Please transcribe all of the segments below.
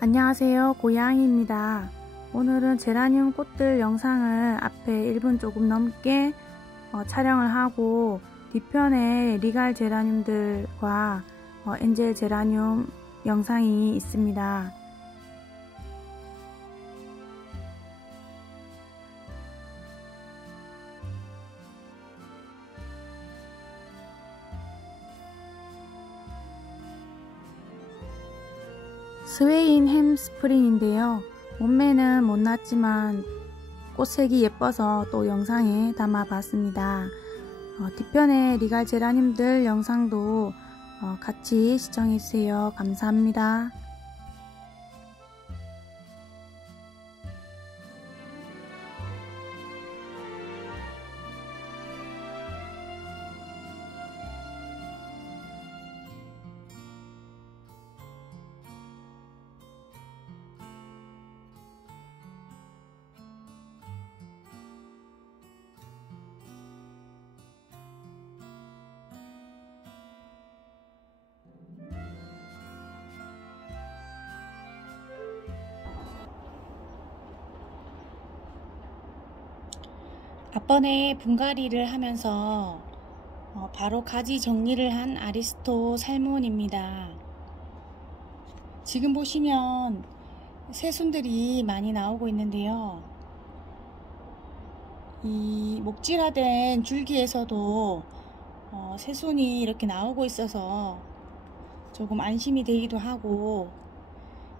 안녕하세요, 고양이입니다. 오늘은 제라늄 꽃들 영상을 앞에 1분 조금 넘게 촬영을 하고 뒤편에 리갈 제라늄들과 엔젤 제라늄 영상이 있습니다. 스웨인 햄스프링인데요. 몸매는 못났지만 꽃색이 예뻐서 또 영상에 담아 봤습니다. 뒤편에 리갈 제라늄들 영상도 같이 시청해주세요. 감사합니다. 앞번에 분갈이를 하면서 바로 가지 정리를 한 아리스토 살몬입니다. 지금 보시면 새순들이 많이 나오고 있는데요. 이 목질화된 줄기에서도 새순이 이렇게 나오고 있어서 조금 안심이 되기도 하고,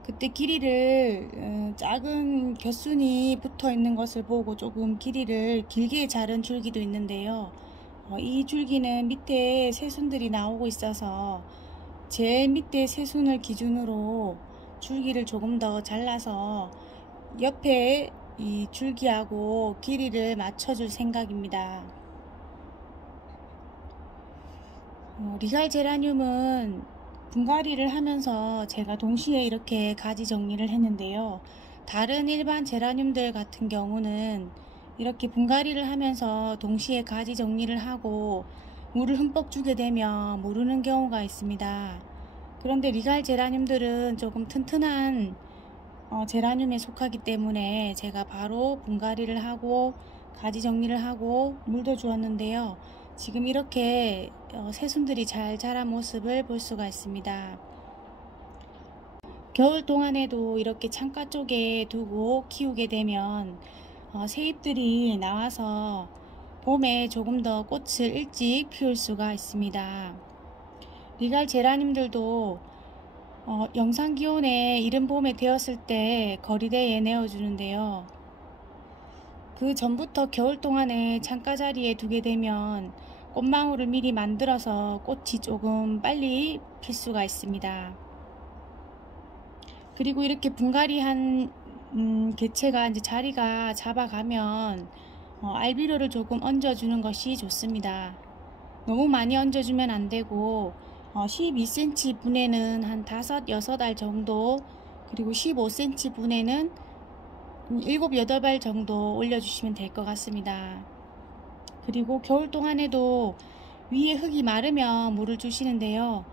그때 길이를 작은 곁순이 붙어 있는 것을 보고 조금 길이를 길게 자른 줄기도 있는데요. 이 줄기는 밑에 새순들이 나오고 있어서 제일 밑에 새순을 기준으로 줄기를 조금 더 잘라서 옆에 이 줄기하고 길이를 맞춰줄 생각입니다. 리갈 제라늄은 분갈이를 하면서 제가 동시에 이렇게 가지 정리를 했는데요. 다른 일반 제라늄들 같은 경우는 이렇게 분갈이를 하면서 동시에 가지 정리를 하고 물을 흠뻑 주게 되면 무르는 경우가 있습니다. 그런데 리갈 제라늄들은 조금 튼튼한 제라늄에 속하기 때문에 제가 바로 분갈이를 하고 가지 정리를 하고 물도 주었는데요. 지금 이렇게 새순들이 잘 자란 모습을 볼 수가 있습니다. 겨울 동안에도 이렇게 창가 쪽에 두고 키우게 되면 새잎들이 나와서 봄에 조금 더 꽃을 일찍 피울 수가 있습니다. 리갈 제라늄들도 영상 기온에 이른 봄에 되었을 때 거리대에 내어주는데요. 그 전부터 겨울 동안에 창가 자리에 두게 되면 꽃망울을 미리 만들어서 꽃이 조금 빨리 필 수가 있습니다. 그리고 이렇게 분갈이한 개체가 이제 자리가 잡아가면 알비료를 조금 얹어주는 것이 좋습니다. 너무 많이 얹어주면 안 되고 12cm 분에는 한 5, 6알 정도, 그리고 15cm 분에는 7, 8알 정도 올려주시면 될 것 같습니다. 그리고 겨울 동안에도 위에 흙이 마르면 물을 주시는데요.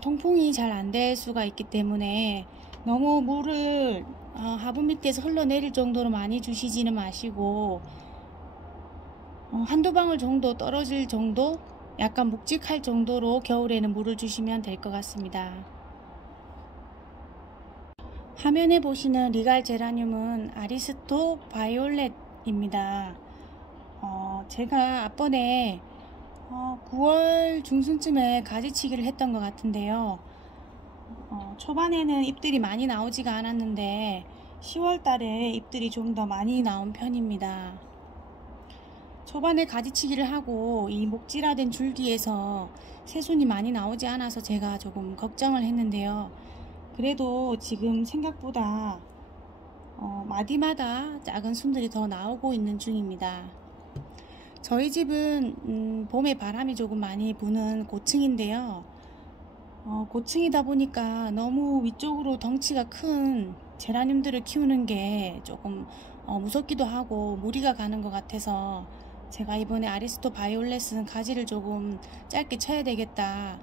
통풍이 잘 안 될 수가 있기 때문에 너무 물을 화분 밑에서 흘러내릴 정도로 많이 주시지는 마시고 한두 방울 정도 떨어질 정도, 약간 묵직할 정도로 겨울에는 물을 주시면 될 것 같습니다. 화면에 보시는 리갈 제라늄은 아리스토 바이올렛입니다. 제가 앞번에 9월 중순쯤에 가지치기를 했던 것 같은데요. 초반에는 잎들이 많이 나오지가 않았는데 10월 달에 잎들이 좀 더 많이 나온 편입니다. 초반에 가지치기를 하고 이 목질화된 줄기에서 새순이 많이 나오지 않아서 제가 조금 걱정을 했는데요. 그래도 지금 생각보다 마디마다 작은 순들이 더 나오고 있는 중입니다. 저희 집은 봄에 바람이 조금 많이 부는 고층인데요. 고층이다 보니까 너무 위쪽으로 덩치가 큰 제라늄들을 키우는 게 조금 무섭기도 하고 무리가 가는 것 같아서 제가 이번에 아리스토 바이올렛은 가지를 조금 짧게 쳐야 되겠다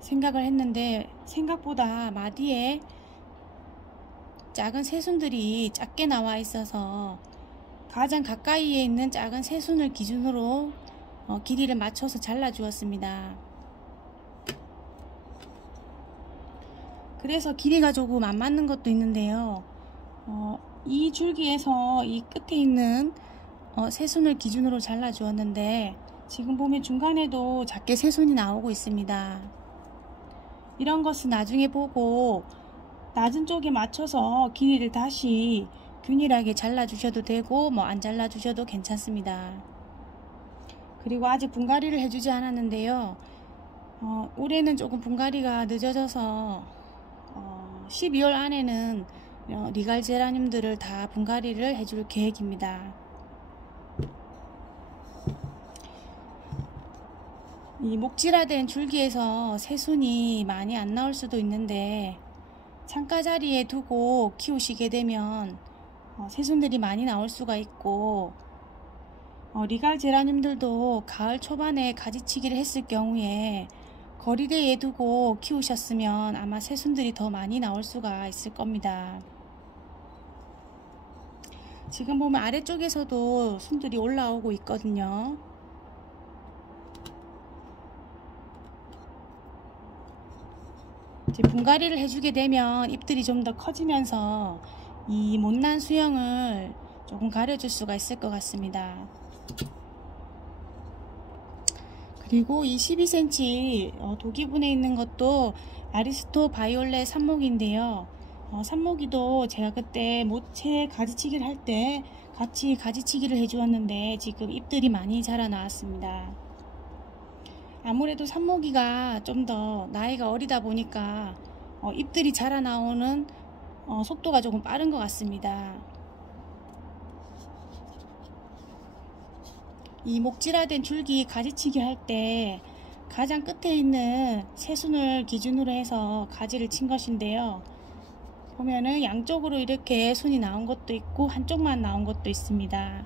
생각을 했는데 생각보다 마디에 작은 새순들이 작게 나와 있어서 가장 가까이에 있는 작은 새순을 기준으로 길이를 맞춰서 잘라 주었습니다. 그래서 길이가 조금 안 맞는 것도 있는데요. 이 줄기에서 이 끝에 있는 새순을 기준으로 잘라 주었는데 지금 보면 중간에도 작게 새순이 나오고 있습니다. 이런 것은 나중에 보고 낮은 쪽에 맞춰서 길이를 다시 균일하게 잘라 주셔도 되고 뭐 안 잘라 주셔도 괜찮습니다. 그리고 아직 분갈이를 해주지 않았는데요. 올해는 조금 분갈이가 늦어져서 12월 안에는 리갈 제라늄들을 다 분갈이를 해줄 계획입니다. 이 목질화된 줄기에서 새순이 많이 안 나올 수도 있는데 창가 자리에 두고 키우시게 되면 새순들이 많이 나올 수가 있고 리갈 제라늄들도 가을 초반에 가지치기를 했을 경우에 거리대에 두고 키우셨으면 아마 새순들이 더 많이 나올 수가 있을 겁니다. 지금 보면 아래쪽에서도 순들이 올라오고 있거든요. 이제 분갈이를 해주게 되면 잎들이 좀 더 커지면서 이 못난 수영을 조금 가려줄 수가 있을 것 같습니다. 그리고 이 12cm 도기분에 있는 것도 아리스토 바이올렛 삽목인데요. 삽목이도 제가 그때 모채 가지치기를 할 때 같이 가지치기를 해주었는데 지금 잎들이 많이 자라 나왔습니다. 아무래도 삽목이가 좀 더 나이가 어리다 보니까 잎들이 자라 나오는 속도가 조금 빠른 것 같습니다. 이 목질화된 줄기 가지치기 할 때 가장 끝에 있는 새순을 기준으로 해서 가지를 친 것인데요. 보면은 양쪽으로 이렇게 순이 나온 것도 있고 한쪽만 나온 것도 있습니다.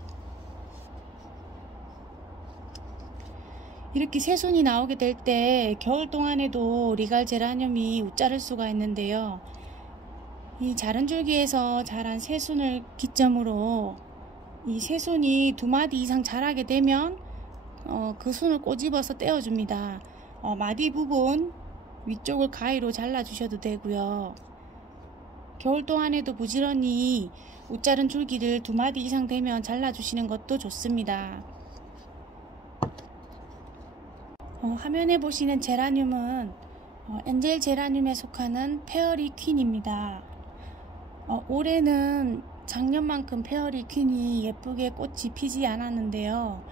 이렇게 새순이 나오게 될 때 겨울 동안에도 리갈 제라늄이 웃자를 수가 있는데요. 이 자른 줄기에서 자란 새순을 기점으로 이 새순이 2마디 이상 자라게 되면 그 순을 꼬집어서 떼어줍니다. 마디 부분 위쪽을 가위로 잘라 주셔도 되고요. 겨울 동안에도 부지런히 웃자른 줄기를 2마디 이상 되면 잘라 주시는 것도 좋습니다. 화면에 보시는 제라늄은 엔젤 제라늄에 속하는 페어리 퀸입니다. 올해는 작년만큼 페어리 퀸이 예쁘게 꽃이 피지 않았는데요.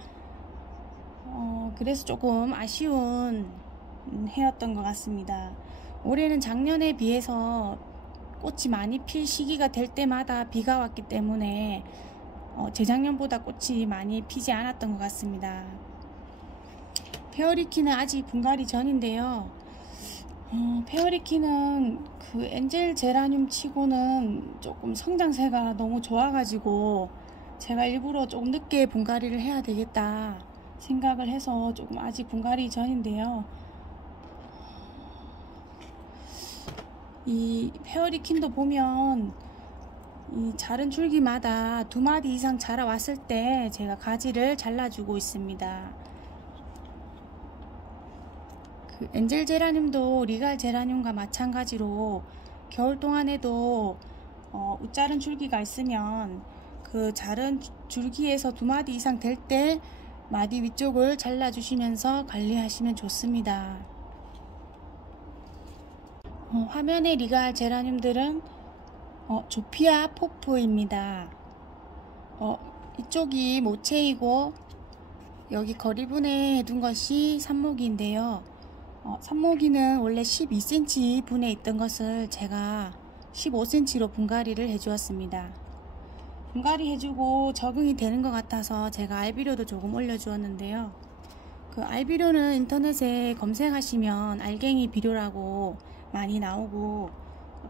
그래서 조금 아쉬운 해였던 것 같습니다. 올해는 작년에 비해서 꽃이 많이 필 시기가 될 때마다 비가 왔기 때문에 재작년보다 꽃이 많이 피지 않았던 것 같습니다. 페어리키는 아직 분갈이 전인데요. 페어리키는 그 엔젤 제라늄 치고는 조금 성장세가 너무 좋아가지고 제가 일부러 조금 늦게 분갈이를 해야 되겠다 생각을 해서 조금 아직 분갈이 전인데요. 이 페어리킨도 보면 이 자른 줄기마다 2마디 이상 자라왔을 때 제가 가지를 잘라주고 있습니다. 그 엔젤 제라늄도 리갈 제라늄과 마찬가지로 겨울 동안에도 웃자른 줄기가 있으면 그 자른 줄기에서 2마디 이상 될 때 마디 위쪽을 잘라주시면서 관리하시면 좋습니다. 화면의 리갈 제라늄들은 조피아 포프입니다. 이쪽이 모체이고 여기 거리분에 둔 것이 삽목이인데요. 삽목이는 원래 12cm 분에 있던 것을 제가 15cm로 분갈이를 해주었습니다. 분갈이 해주고 적응이 되는 것 같아서 제가 알비료도 조금 올려주었는데요. 그 알비료는 인터넷에 검색하시면 알갱이 비료라고 많이 나오고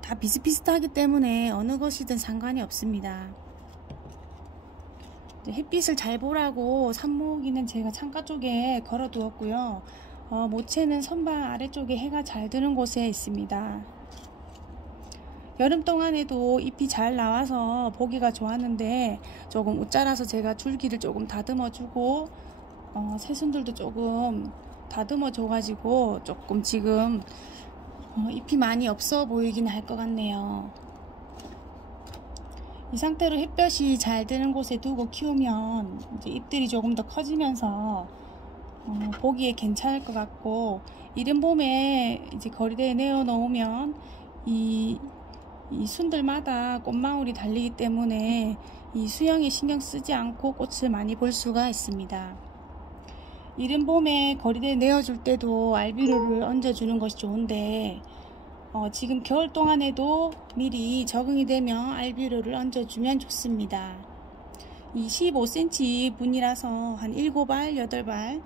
다 비슷비슷하기 때문에 어느 것이든 상관이 없습니다. 햇빛을 잘 보라고 삽목이는 제가 창가 쪽에 걸어 두었고요. 모체는 선반 아래쪽에 해가 잘 드는 곳에 있습니다. 여름 동안에도 잎이 잘 나와서 보기가 좋았는데 조금 웃자라서 제가 줄기를 조금 다듬어 주고 새순들도 조금 다듬어 줘 가지고 조금 지금 잎이 많이 없어 보이긴 할 것 같네요. 이 상태로 햇볕이 잘 드는 곳에 두고 키우면 이제 잎들이 조금 더 커지면서 보기에 괜찮을 것 같고, 이른 봄에 이제 거리대에 내어 놓으면 이 순들마다 꽃망울이 달리기 때문에 이 수영에 신경 쓰지 않고 꽃을 많이 볼 수가 있습니다. 이른 봄에 거리대에 내어줄 때도 알비로를 얹어주는 것이 좋은데 지금 겨울 동안에도 미리 적응이 되면 알비로를 얹어주면 좋습니다. 이 15cm 분이라서 한 7알, 8알,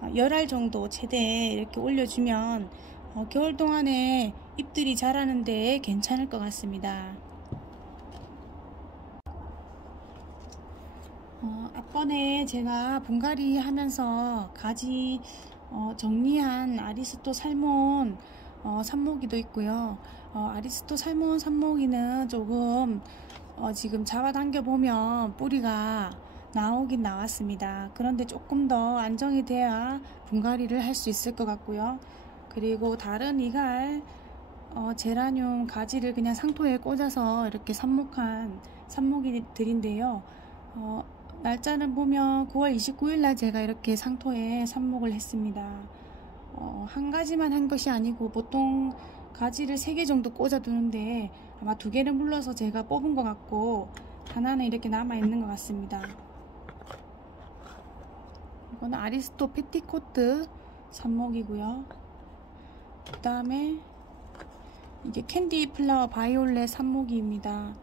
10알 정도 최대 이렇게 올려주면 겨울 동안에 잎들이 자라는데 괜찮을 것 같습니다. 앞번에 제가 분갈이 하면서 가지 정리한 아리스토 살몬 삽모기도 있고요. 아리스토 살몬 삽모기는 조금 지금 잡아당겨 보면 뿌리가 나오긴 나왔습니다. 그런데 조금 더 안정이 돼야 분갈이를 할 수 있을 것 같고요. 그리고 다른 이갈 제라늄 가지를 그냥 상토에 꽂아서 이렇게 삽목한 삽모기들인데요. 날짜는 보면 9월 29일 날 제가 이렇게 상토에 삽목을 했습니다. 한 가지만 한 것이 아니고 보통 가지를 3개 정도 꽂아 두는데 아마 2개는 물러서 제가 뽑은 것 같고 하나는 이렇게 남아 있는 것 같습니다. 이거는 아리스토 페티코트 삽목이고요. 그 다음에 이게 캔디 플라워 바이올렛 삽목이입니다.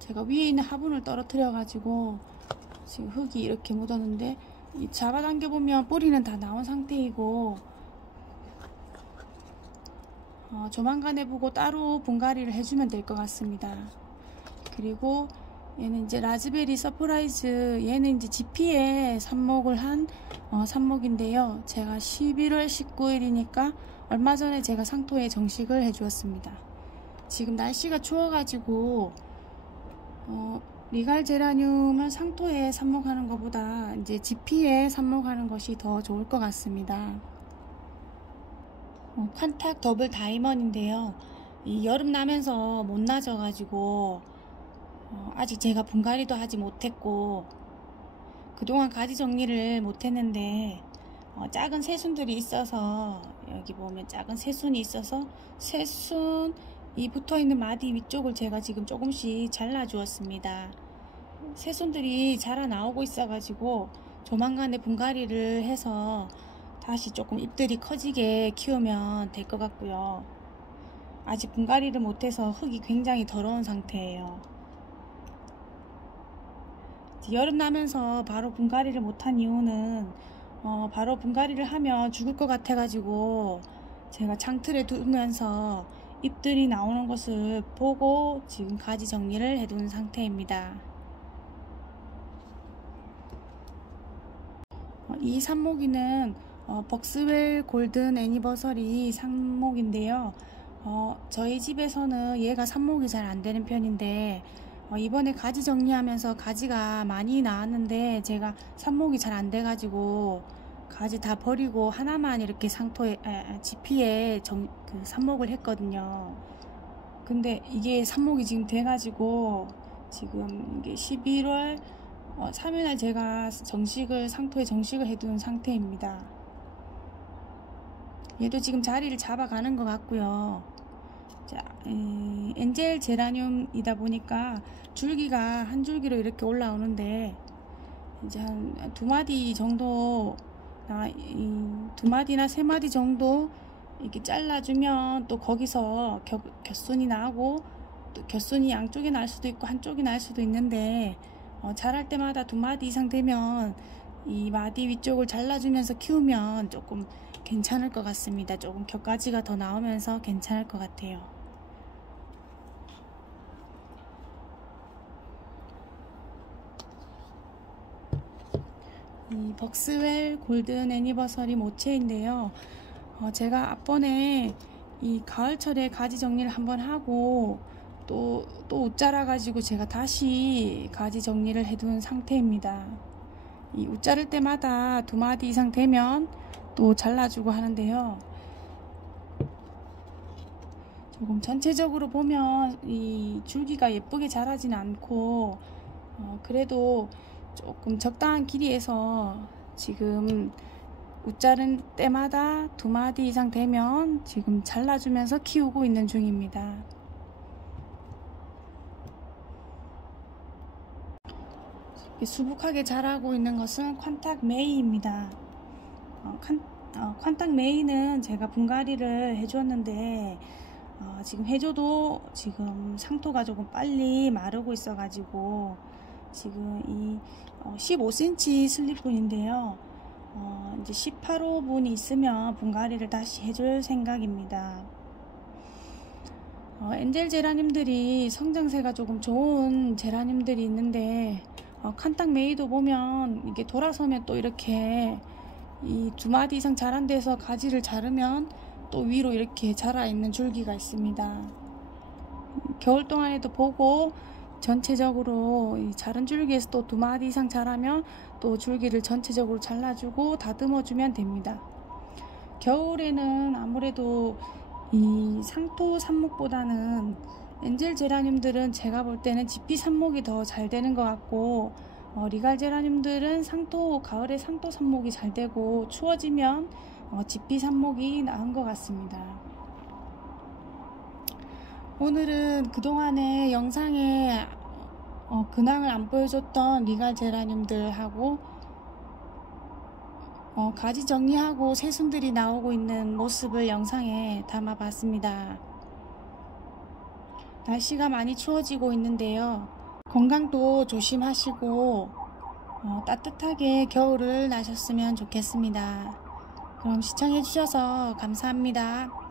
제가 위에 있는 화분을 떨어뜨려 가지고 지금 흙이 이렇게 묻었는데 잡아당겨 보면 뿌리는 다 나온 상태이고 조만간에 보고 따로 분갈이를 해주면 될 것 같습니다. 그리고 얘는 이제 라즈베리 서프라이즈, 얘는 이제 지피에 삽목을 한 삽목인데요. 제가 11월 19일이니까 얼마 전에 제가 상토에 정식을 해 주었습니다. 지금 날씨가 추워가지고 리갈 제라늄을 상토에 삽목하는 것보다 이제 지피에 삽목하는 것이 더 좋을 것 같습니다. 칸탁 더블 다이먼인데요. 이 여름 나면서 못 나져가지고 아직 제가 분갈이도 하지 못했고 그동안 가지 정리를 못했는데 작은 새순들이 있어서 여기 보면 작은 새순이 있어서 새순이 붙어있는 마디 위쪽을 제가 지금 조금씩 잘라 주었습니다. 새순들이 자라 나오고 있어 가지고 조만간에 분갈이를 해서 다시 조금 잎들이 커지게 키우면 될 것 같고요. 아직 분갈이를 못해서 흙이 굉장히 더러운 상태예요. 여름 나면서 바로 분갈이를 못한 이유는 바로 분갈이를 하면 죽을 것 같아 가지고 제가 창틀에 두면서 잎들이 나오는 것을 보고 지금 가지 정리를 해둔 상태입니다. 이 삽모기는 벅스웰 골든 애니버서리 삽목인데요. 저희 집에서는 얘가 삽목이 잘 안되는 편인데 이번에 가지 정리하면서 가지가 많이 나왔는데 제가 삽목이 잘 안돼 가지고 가지 다 버리고 하나만 이렇게 상토에 지피에 그 삽목을 했거든요. 근데 이게 삽목이 지금 돼 가지고 지금 이게 11월 3일날 제가 상토에 정식을 해둔 상태입니다. 얘도 지금 자리를 잡아가는 것 같고요. 자, 엔젤 제라늄이다 보니까 줄기가 한 줄기로 이렇게 올라오는데 이제 한 2마디 정도, 2마디나 3마디 정도 이렇게 잘라주면 또 거기서 겹순이 나고, 또 겹순이 양쪽에 날 수도 있고 한쪽에 날 수도 있는데 자랄 때마다 2마디 이상 되면 이 마디 위쪽을 잘라주면서 키우면 조금 괜찮을 것 같습니다. 조금 겹가지가 더 나오면서 괜찮을 것 같아요. 이 벅스웰 골든 애니버서리 모체인데요. 제가 앞번에 이 가을철에 가지 정리를 한번 하고 또 웃자라 가지고 제가 다시 가지 정리를 해둔 상태입니다. 이 웃자를 때마다 2마디 이상 되면 또 잘라주고 하는데요. 조금 전체적으로 보면 이 줄기가 예쁘게 자라지는 않고 그래도 조금 적당한 길이에서 지금 웃자른 때마다 2마디 이상 되면 지금 잘라주면서 키우고 있는 중입니다. 수북하게 자라고 있는 것은 콴탁 메이입니다. 콴탁 메이는 제가 분갈이를 해주었는데 지금 해줘도 지금 상토가 조금 빨리 마르고 있어 가지고 지금 이 15cm 슬립분인데요. 이제 18호분이 있으면 분갈이를 다시 해줄 생각입니다. 엔젤 제라늄들이 성장세가 조금 좋은 제라늄들이 있는데 칸딱 메이도 보면 이게 돌아서면 또 이렇게 이 2마디 이상 자란 데서 가지를 자르면 또 위로 이렇게 자라 있는 줄기가 있습니다. 겨울 동안에도 보고 전체적으로 이 자른 줄기에서 또 2마디 이상 자라면 또 줄기를 전체적으로 잘라주고 다듬어 주면 됩니다. 겨울에는 아무래도 이 상토 삽목보다는 엔젤 제라늄들은 제가 볼 때는 지피 삽목이 더 잘 되는 것 같고 리갈 제라늄들은 가을에 상토 삽목이 잘 되고 추워지면 지피 삽목이 나은 것 같습니다. 오늘은 그동안에 영상에 근황을 안 보여줬던 리갈 제라늄들하고 가지 정리하고 새순들이 나오고 있는 모습을 영상에 담아 봤습니다. 날씨가 많이 추워지고 있는데요. 건강도 조심하시고 따뜻하게 겨울을 나셨으면 좋겠습니다. 그럼 시청해 주셔서 감사합니다.